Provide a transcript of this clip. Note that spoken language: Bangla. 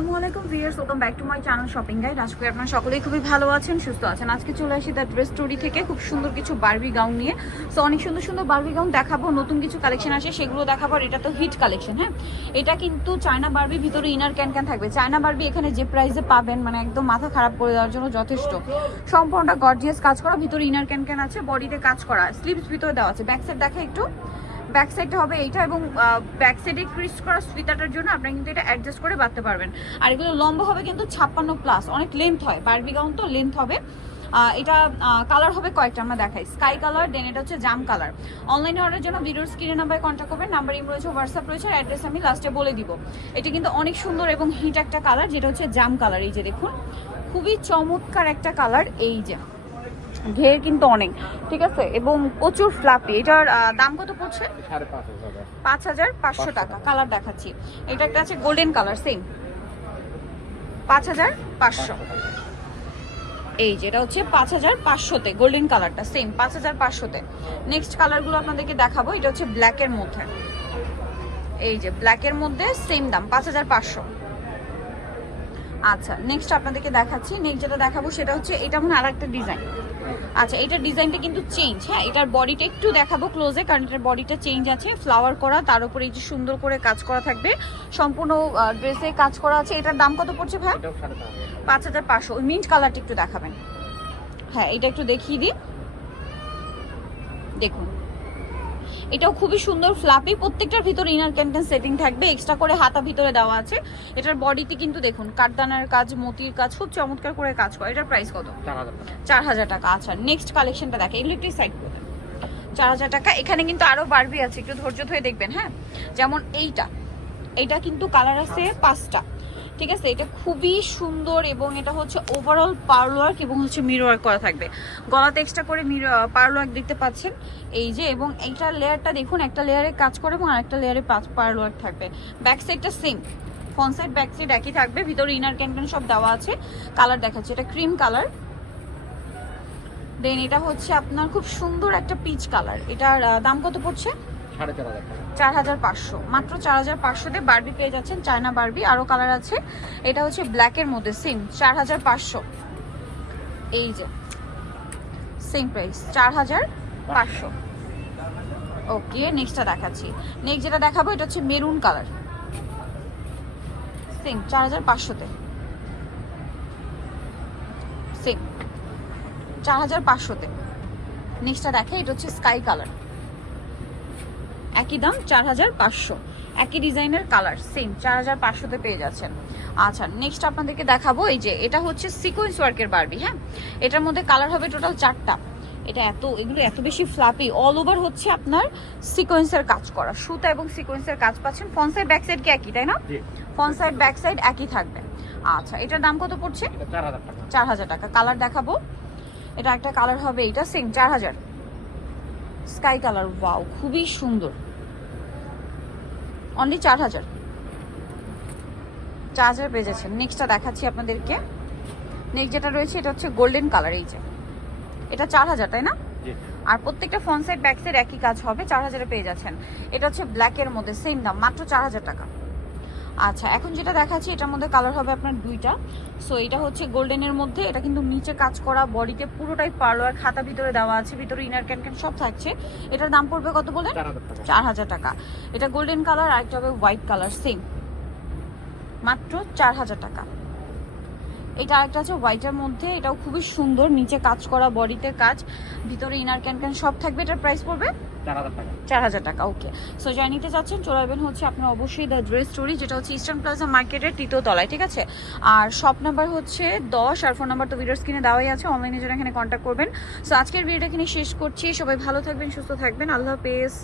আসসালামু আলাইকুম viewers, welcome back to my channel shopping guide. আজকে আপনারা সকলেই খুবই ভালো আছেন, সুস্থ আছেন। আজকে চলে আসি দ্য ড্রেস স্টোরি থেকে খুব সুন্দর কিছু বারবি গাউন নিয়ে। সো অনেক সুন্দর সুন্দর বারবি গাউন দেখাবো, নতুন কিছু কালেকশন আসে সেগুলো দেখাবো। আর এটা তো হিট কালেকশন। হ্যাঁ, এটা কিন্তু চায়না বারবি, ভিতরে ইনার ক্যান ক্যান থাকবে। চায়না বারবি এখানে যে প্রাইসে পাবেন মানে একদম মাথা খারাপ করে দেওয়ার জন্য যথেষ্ট। সম্পূর্ণটা গর্জিয়াস কাজ করা, ভিতরে ইনার ক্যান ক্যান আছে, বডিতে কাজ করা, স্লিভস ভিতরে দেওয়া আছে। ব্যাক সাইড দেখে একটু, ব্যাক সাইডটা হবে এইটা, এবং ব্যাক সাইডে ক্রিস করা সুইটারটার জন্য আপনারা কিন্তু এটা অ্যাডজাস্ট করে বাঁধতে পারবেন। আর এগুলো লম্বা হবে কিন্তু 56+, অনেক লেন্থ হয়, বারবি গাউন তো লেন্থ হবে। এটা কালার হবে কয়েকটা, আমরা দেখাই। স্কাই কালার, দেন এটা হচ্ছে জাম কালার। অনলাইনে অর্ডারের জন্য ভিডিওর স্ক্রিনে নাম্বারে কন্ট্যাক্ট করবেন। নাম্বার ইম রয়েছে, হোয়াটসঅ্যাপ রয়েছে, আর অ্যাড্রেস আমি লাস্টে বলে দিব। এটা কিন্তু অনেক সুন্দর এবং হিট একটা কালার, যেটা হচ্ছে জাম কালার। এই যে দেখুন, খুবই চমৎকার একটা কালার। এই যে ঘের কিন্তু অনেক, ঠিক আছে, এবং প্রচুর ফ্লাপি। এটার দাম কত পড়ছে? 5,500 টাকা। কালার দেখাচ্ছি, এটা একটা আছে গোল্ডেন কালার, সেম 5,500। এই যে এটা হচ্ছে 5,500-তে, গোল্ডেন কালারটা সেম 5,500-তে। নেক্সট কালারগুলো আপনাদেরকে দেখাবো। এটা হচ্ছে ব্ল্যাকের মধ্যে, এই যে ব্ল্যাকের মধ্যে সেম দাম 5,500। আচ্ছা, নেক্সট আপনাদেরকে দেখাচ্ছি। নেক্সট যেটা দেখাবো সেটা হচ্ছে এটা মনে আর একটা ডিজাইন। আচ্ছা, এটার ডিজাইনটা কিন্তু চেঞ্জ। হ্যাঁ, এটার বডিটা একটু দেখাবো ক্লোজে, কারণ এটার বডিটা চেঞ্জ আছে, ফ্লাওয়ার করা, তার উপরে এই যে সুন্দর করে কাজ করা থাকবে, সম্পূর্ণ ড্রেসে কাজ করা আছে। এটার দাম কত পড়ছে ভাই? 5,500। ওই মিন্ট কালারটা একটু দেখাবেন। হ্যাঁ, এটা একটু দেখিয়ে দিই, দেখুন এটাও খুবই সুন্দর ফ্লাপি। প্রত্যেকটার ভিতরে ইনার ক্যান্টেন সেটিং থাকবে, এক্সট্রা করে হাতা ভিতরে দেওয়া আছে। এটার বডিতে কিন্তু দেখুন কাঠদানার কাজ, মতির কাজ, খুব চমৎকার করে কাজ করে। এটার প্রাইস কত? 4,000 টাকা। আচ্ছা, নেক্সট কালেকশনটা দেখে, ইলেকট্রিক সাইড করে 4,000 টাকা। এখানে কিন্তু আরো বারবি আছে, একটু ধৈর্য ধরে দেখবেন। হ্যাঁ, যেমন এইটা কিন্তু কালার আছে 5টা, ঠিক আছে। এটা খুবই সুন্দর, এবং এটা হচ্ছে ওভারঅল পার্ল ওয়ার্ক এবং হচ্ছে মিরর ওয়ার্ক করা থাকবে। গলাতে এক্সট্রা করে পার্ল ওয়ার্ক দেখতে পাচ্ছেন, এই যে। এবং এইটার লেয়ারটা দেখুন, একটা লেয়ারে কাজ করে এবং আরেকটা লেয়ারে পার্ল ওয়ার্ক থাকবে। ব্যাক সাইডটা same, front side back side একই থাকবে, ভিতরে ইনার ক্যান সব দেওয়া আছে। কালার দেখাচ্ছে, এটা ক্রিম কালার। দেন এটা হচ্ছে আপনার খুব সুন্দর একটা পিচ কালার। এটার দাম কত পড়ছে? 4,500। মাত্র 4,500-তে বারবি পেয়ে যাচ্ছেন, চায়না বারবি। আরো কালার আছে। এটা হচ্ছে ব্ল্যাকের মধ্যে, সেম 4,500। এই যে সেম প্রাইস 4,500। ওকে, নেক্সটটা দেখাচ্ছি। নেক্সট যেটা দেখাবো এটা হচ্ছে মেরুন কালার, সেম 4,500-তে, সেম 4,500-তে। নেক্সটটা দেখে, এটা হচ্ছে স্কাই কালার, একই দাম 4,500। একই ডিজাইনের কালার, সেম 4,500-তে পেয়ে যাচ্ছেন। আচ্ছা, নেক্সট আপনাদেরকে দেখাবো। এই যে এটা হচ্ছে সিকোয়েন্স ওয়ার্কের বারবি। হ্যাঁ, এটার মধ্যে কালার হবে টোটাল 4টা। এগুলো এত বেশি ফ্লাপি, অল ওভার হচ্ছে আপনার সিকোয়েন্সের কাজ করা, সুতা এবং সিকোয়েন্সের কাজ পাচ্ছেন। ফ্রন্ট সাইড ব্যাক সাইড কি একই, তাই না? ফ্রন্ট সাইড ব্যাক সাইড একই থাকবে। আচ্ছা, এটার দাম কত পড়ছে? 4,000 টাকা। কালার দেখাবো, এটা একটা কালার হবে, এটা সেম 4,000, স্কাই কালার। ওয়াও, খুবই সুন্দর, অনলি 4,000 পেয়ে যাচ্ছেন। নেক্সটটা দেখাচ্ছি আপনাদেরকে। নেক্সট যেটা রয়েছে এটা হচ্ছে গোল্ডেন কালার। এই যে এটা 4,000, তাই না? আর প্রত্যেকটা ফ্রন্ট সাইড ব্যাক সাইড একই কাজ হবে, 4,000-এ পেয়ে যাচ্ছেন। এটা হচ্ছে ব্ল্যাকের মধ্যে, সেম দাম, মাত্র 4,000 টাকা। আচ্ছা, এখন যেটা দেখাচ্ছি এটার মধ্যে কালার হবে আপনার 2টা। সো এটা হচ্ছে গোল্ডেনের মধ্যে, এটা কিন্তু নিচে কাজ করা, বডিতে পুরোটাই পার্লার, খাতা ভিতরে দেওয়া আছে, ভিতরে ইনার ক্যান সব থাকছে। এটার দাম পড়বে কত বলে? 4,000 টাকা। এটা গোল্ডেন কালার, আর একটা হবে হোয়াইট কালার, সেম মাত্র 4,000 টাকা। এটা আরেকটা আছে হোয়াইটের মধ্যে, এটাও খুবই সুন্দর, নিচে কাজ করা, বডিতে কাজ, ভিতরে ইনার ক্যান সব থাকবে। এটার প্রাইস পড়বে 4,000 টাকা। ওকে, সো যা নিতে চাচ্ছেন চলে আসবেন হচ্ছে আপনার অবশ্যই দ্য ড্রেস স্টোরি, যেটা হচ্ছে ইস্টার্ন প্লাজা মার্কেটের 3য় তলায়, ঠিক আছে। আর শপ নাম্বার হচ্ছে 10, আর ফোন নাম্বার তো ভিডিওর স্ক্রিনে দেওয়াই আছে, অনলাইনে যারা এখানে কন্ট্যাক্ট করবেন। সো আজকের ভিডিওটা এখানে শেষ করছি। সবাই ভালো থাকবেন, সুস্থ থাকবেন, আল্লাহ হাফেজ।